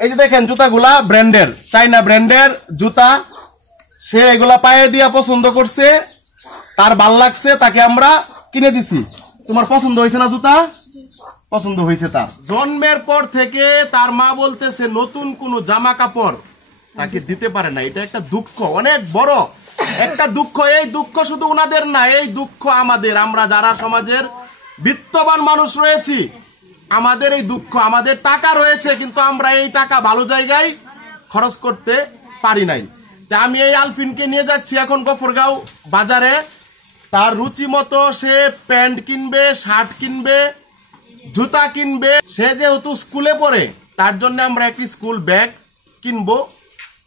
এই যে দেখেন জুতাগুলা ব্র্যান্ডের, চাইনা ব্র্যান্ডের জুতা। সে এগুলা পায়ে দিয়া পছন্দ করছে, তার ভাল লাগছে, তাকে আমরা কিনে দিছি। তোমার পছন্দ হয়েছে না জুতা? পছন্দ হয়েছে তার। জন্মের পর থেকে তার মা বলতেছে নতুন কোন জামা কাপড় তাকে দিতে পারে না। এটা একটা দুঃখ, অনেক বড় একটা দুঃখ। এই দুঃখ শুধু ওনাদের না, এই দুঃখ আমাদের, আমরা যারা সমাজের বিত্তবান মানুষ রয়েছি, আমাদের এই দুঃখ। আমাদের টাকা রয়েছে কিন্তু আমরা এই টাকা ভালো জায়গায় খরচ করতে পারি নাই। তা আমি এই আলফিনকে নিয়ে যাচ্ছি এখন গফরগাঁও বাজারে। তার রুচি মতো সে প্যান্ট কিনবে, শার্ট কিনবে, জুতা কিনবে। সে যেহেতু স্কুলে পড়ে, তার জন্য আমরা একটি স্কুল ব্যাগ কিনবো।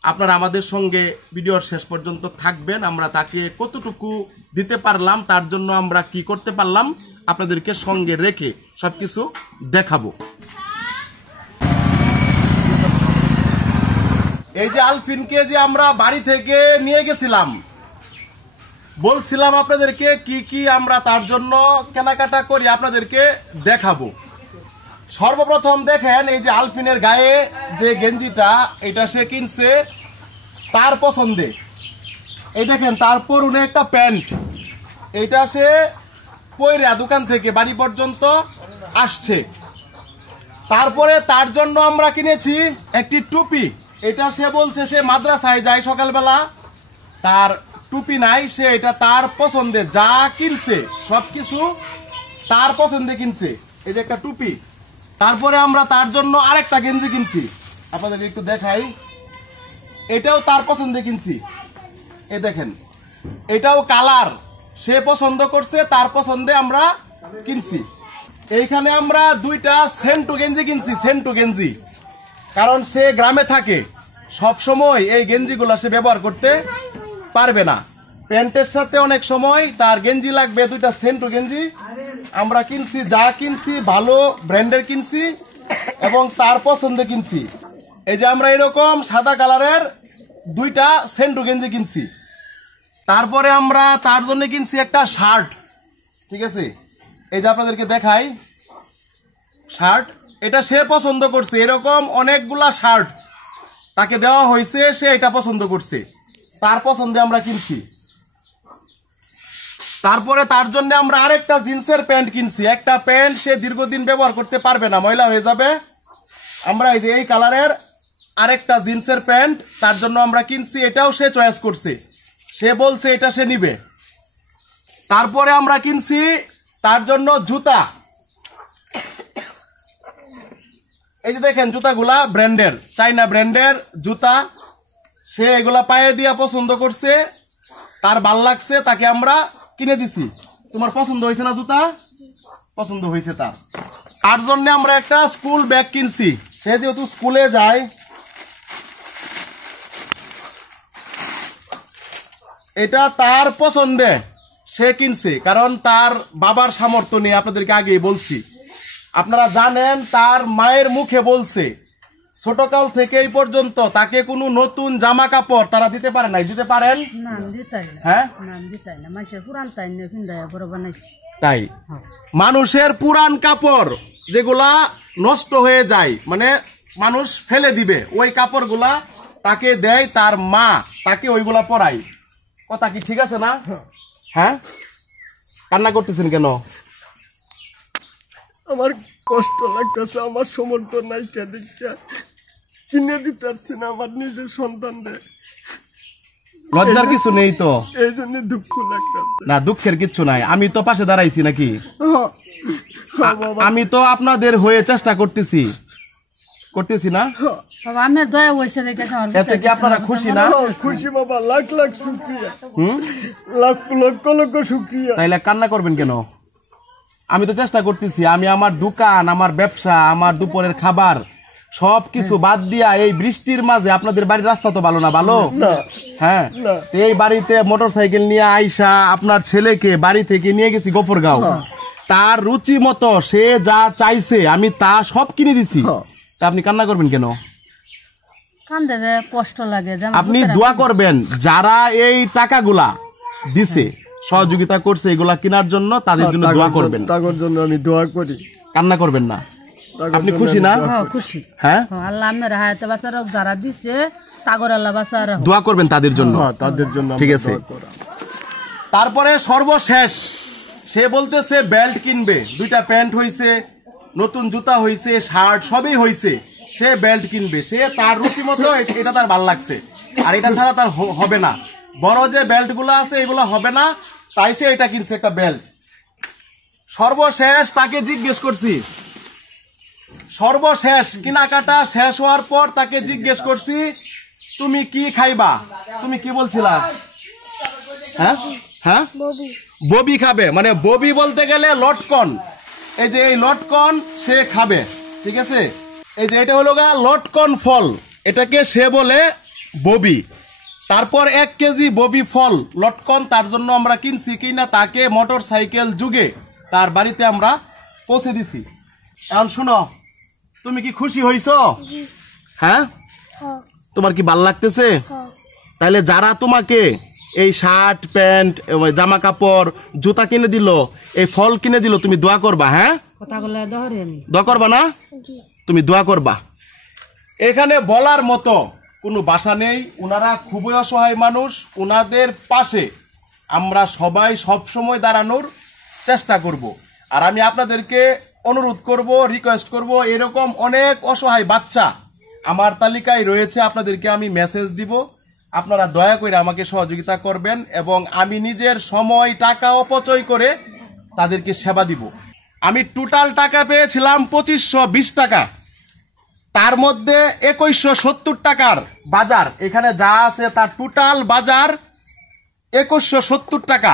আপনারা আমাদের সঙ্গে ভিডিওর শেষ পর্যন্ত থাকবেন। আমরা তাকে কতটুকু দিতে পারলাম, তার জন্য আমরা কি করতে পারলাম, আপনাদেরকে সঙ্গে রেখে সবকিছু দেখাবো। এই যে আলফিনকে যে আমরা বাড়ি থেকে নিয়ে গেছিলাম, বলছিলাম আপনাদেরকে কি কি আমরা তার জন্য কেনাকাটা করি আপনাদেরকে দেখাবো। সর্বপ্রথম দেখেন এই যে আলফিনের গায়ে যে গেঞ্জিটা, এটা সে কিনছে তার পছন্দে। এই দেখেন তার পরনে একটা প্যান্ট, এটা সে পয়রা দোকান থেকে বাড়ি পর্যন্ত আসছে। তারপরে তার জন্য আমরা কিনেছি একটি টুপি। এটা সে বলছে সে মাদ্রাসায় যায় সকালবেলা, তার টুপি নাই, সে এটা তার পছন্দে যা কিনছে সবকিছু তার পছন্দে কিনছে। এই যে একটা টুপি। তারপরে আমরা তার জন্য আরেকটা গেঞ্জি কিনছি, আপনাদেরকে একটু দেখাই। এটাও তার পছন্দে কিনছি। এই দেখেন এটাও কালার সে পছন্দ করছে, তার পছন্দে আমরা কিনছি। এইখানে আমরা দুইটা সেন্টু গেঞ্জি কিনছি, সেন্টু গেঞ্জি। কারণ সে গ্রামে থাকে, সব সময় এই গেঞ্জিগুলা সে ব্যবহার করতে পারবে না। প্যান্টের সাথে অনেক সময় তার গেঞ্জি লাগবে, দুইটা সেন্টু গেঞ্জি আমরা কিনছি। যা কিনছি ভালো ব্র্যান্ডের কিনছি এবং তার পছন্দে কিনছি। এই যে আমরা এরকম সাদা কালারের দুইটা সেন্টু গেঞ্জি কিনছি। তারপরে আমরা তার জন্য কিনছি একটা শার্ট, ঠিক আছে। এই যে আপনাদেরকে দেখাই শার্ট, এটা সে পছন্দ করছে। এরকম অনেকগুলা শার্ট তাকে দেওয়া হয়েছে, সে এটা পছন্দ করছে, তার পছন্দে আমরা কিনছি। তারপরে তার জন্য আমরা আরেকটা জিন্সের প্যান্ট কিনছি। একটা প্যান্ট সে দীর্ঘদিন ব্যবহার করতে পারবে না, ময়লা হয়ে যাবে। আমরা এই যে এই কালারের আরেকটা জিন্সের প্যান্ট তার জন্য আমরা কিনছি, এটাও সে চয়েস করছে, সে বলছে এটা সে নিবে। তারপরে আমরা কিনছি তার জন্য জুতা। এই যে দেখেন জুতাগুলা ব্র্যান্ডের, চাইনা ব্র্যান্ডের জুতা। সে এগুলা পায়ে দিয়া পছন্দ করছে, তার ভাল লাগছে, তাকে আমরা কিনে দিছি। তোমার পছন্দ হয়েছে না জুতা? পছন্দ হয়েছে তার। তার জন্য আমরা একটা স্কুল ব্যাগ কিনছি। সে যেহেতু স্কুলে যায়, এটা তার পছন্দে সে কিনছে, কারণ তার বাবার সামর্থ্য নেই। আপনাদেরকে আগেই বলছি, আপনারা জানেন তার মায়ের মুখে বলছে ছোটকাল থেকে এই পর্যন্ত তাকে কোনো নতুন জামা কাপড় তারা দিতে পারে নাই। দিতে পারেন? হ্যাঁ, তাই মানুষের পুরান কাপড় যেগুলা নষ্ট হয়ে যায়, মানে মানুষ ফেলে দিবে, ওই কাপড়গুলা তাকে দেয় তার মা, তাকে ওইগুলা পরায়। কথা কি ঠিক আছে না? হ্যাঁ, কান্না করতেছেন কেন? আমার কষ্ট লাগতেছে, আমার সমর্থ নাই, কিনে দিতে পারছি না আমার নিজের সন্তানদের। লজ্জার কিছু নেই তো, এই জন্য দুঃখ লাগতেছে। না, দুঃখের কিছু নাই, আমি তো পাশে দাঁড়াইছি নাকি? আমি তো আপনাদের হয়ে চেষ্টা করতেছি না? এতে কি আপনারা খুশি না? খুশি বাবা, লাখ লাখ শুকরিয়া, লক্ষ লক্ষ শুকরিয়া। তাইলে কান্না করবেন কেন? আমি তো চেষ্টা করতেছি, আমি আমার দোকান, আমার ব্যবসা, আমার দুপুরের খাবার সবকিছু বাদ দিয়া এই বৃষ্টির মাঝে, আপনাদের বাড়ির রাস্তা তো ভালো না? ভালো, হ্যাঁ। এই বাড়িতে মোটরসাইকেল নিয়ে আইসা আপনার ছেলেকে বাড়ি থেকে নিয়ে গেছি গফরগাঁও। তার রুচি মতো সে যা চাইছে আমি তা সব কিনে দিছি। তা আপনি কান্না করবেন কেন? কষ্ট লাগে। আপনি দোয়া করবেন, যারা এই টাকাগুলা দিছে, সহযোগিতা করছে এগুলা কেনার জন্য, তাদের জন্য দোয়া করবেন। তাদের জন্য আমি দোয়া করি, কান্না করবেন না। আপনি খুশি না? হ্যাঁ খুশি। হ্যাঁ, আল্লাহ আমার হায়াতে বাঁচার যারা দিচ্ছে তাগর আল্লাহ বাঁচার দোয়া করবেন তাদের জন্য। হ্যাঁ, তাদের জন্য ঠিক আমরা আছে। দোয়া করা। তারপরে সর্বশেষ সে বলতেছে বেল্ট কিনবে, 2টা প্যান্ট হইছে, নতুন জুতা হইছে, শার্ট সবই হইছে, সে বেল্ট কিনবে। সে তার রুচি মতো এটা তার ভালো লাগছে, আর এটা ছাড়া তার হবে না। বড় যে বেল্ট গুলো আছে এগুলো হবে না, তাই সে এটা কিনছে একটা বেল্ট। সর্বশেষ তাকে জিজ্ঞেস করছি, সর্বশেষ কেনাকাটা শেষ হওয়ার পর তাকে জিজ্ঞেস করছি তুমি কি খাইবা? তুমি কি বলছিলা? হ্যাঁ হ্যাঁ, ববি খাবে, মানে ববি বলতে গেলে লটকন। এই যে এই লটকন সে খাবে, ঠিক আছে? এই যে এটা হলো গা লটকন ফল, এটাকে সে বলে ববি। তারপর 1 কেজি ববি ফল লটকন তার জন্য আমরা কিনছি, কিনা তাকে মোটর সাইকেল যুগে তার বাড়িতে আমরা পৌঁছে দিছি। এখন শুনো, তুমি কি খুশি হইছো? হ্যাঁ, তোমার কি ভাল লাগতেছে? তাহলে যারা তোমাকে এই শার্ট প্যান্ট জামা কাপড় জুতা কিনে দিল, এই ফল কিনে দিল, তুমি দোয়া করবা? হ্যাঁ, কথাগুলো ধরেন দোয়া করবা না? তুমি দোয়া করবা। এখানে বলার মতো কোনো ভাষা নেই। উনারা খুবই অসহায় মানুষ, উনাদের পাশে আমরা সবাই সব সময় দাঁড়ানোর চেষ্টা করব। আর আমি আপনাদেরকে অনুরোধ করব, রিকোয়েস্ট করব, এরকম অনেক অসহায় বাচ্চা আমার তালিকায় রয়েছে, আপনাদেরকে আমি মেসেজ দিব। আপনারা দয়া করে আমাকে সহযোগিতা করবেন এবং আমি নিজের সময় টাকা অপচয় করে তাদেরকে সেবা দিব। আমি টোটাল টাকা পেয়েছিলাম 2520 টাকা, তার মধ্যে 2170 টাকার বাজার, এখানে যা আছে তার টোটাল বাজার 2170 টাকা।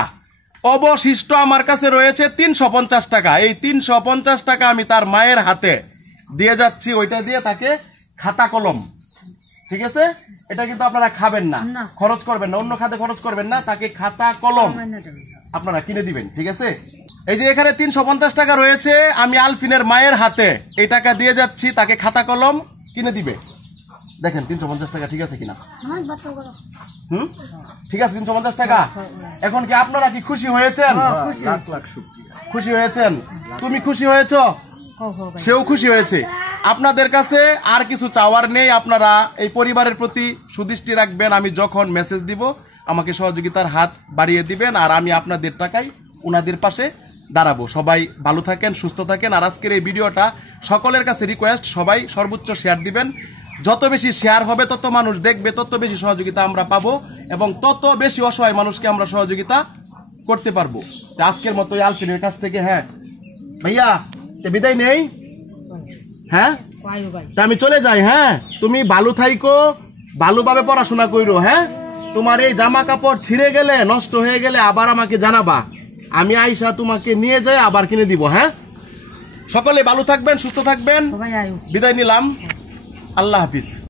অবশিষ্ট আমার কাছে রয়েছে 350 টাকা। এই 350 টাকা আমি তার মায়ের হাতে দিয়ে যাচ্ছি, ওইটা দিয়ে তাকে খাতা কলম, ঠিক আছে? এটা কিন্তু আপনারা খাবেন না, না। খরচ করবেন না, অন্য খাতে খরচ করবেন না, তাকে খাতা কলম আপনারা কিনে দিবেন, ঠিক আছে? এই যে এখানে 350 টাকা রয়েছে, আমি আলফিনের মায়ের হাতে এই টাকা দিয়ে যাচ্ছি, তাকে খাতা কলম কিনে দিবে। দেখেন 350 টাকা ঠিক আছে কিনা? ঠিক আছে 350 টাকা। এখন কি আপনারা কি খুশি হয়েছেন? লাখ লাখ শুকরিয়া। খুশি হয়েছেন? তুমি খুশি হয়েছো? সেও খুশি হয়েছে। আপনাদের কাছে আর কিছু চাওয়ার নেই, আপনারা এই পরিবারের প্রতি সুদৃষ্টি রাখবেন। আমি যখন মেসেজ দিব আমাকে সহযোগিতার হাত বাড়িয়ে দিবেন, আর আমি আপনাদের টাকায় ওনাদের পাশে দাঁড়াবো। সবাই ভালো থাকেন, সুস্থ থাকেন। আর আজকের এই ভিডিওটা সকলের কাছে রিকোয়েস্ট, সবাই সর্বোচ্চ শেয়ার দিবেন। যত বেশি শেয়ার হবে তত মানুষ দেখবে, তত বেশি সহযোগিতা আমরা পাবো এবং তত বেশি অসহায় মানুষকে আমরা সহযোগিতা করতে পারবো। তো আজকের মতো আলফিনের কাছ থেকে, হ্যাঁ ভাইয়া, বিদায় নেই। হ্যাঁ, তা আমি চলে যাই। হ্যাঁ, তুমি ভালো থাইকো, ভালোভাবে পড়াশোনা কইরো। হ্যাঁ, তোমার এই জামা কাপড় ছিঁড়ে গেলে, নষ্ট হয়ে গেলে আবার আমাকে জানাবা, আমি আইসা তোমাকে নিয়ে যাই আবার কিনে দিব। হ্যাঁ, সকলে ভালো থাকবেন, সুস্থ থাকবেন। বিদায় নিলাম, আল্লাহ হাফিজ।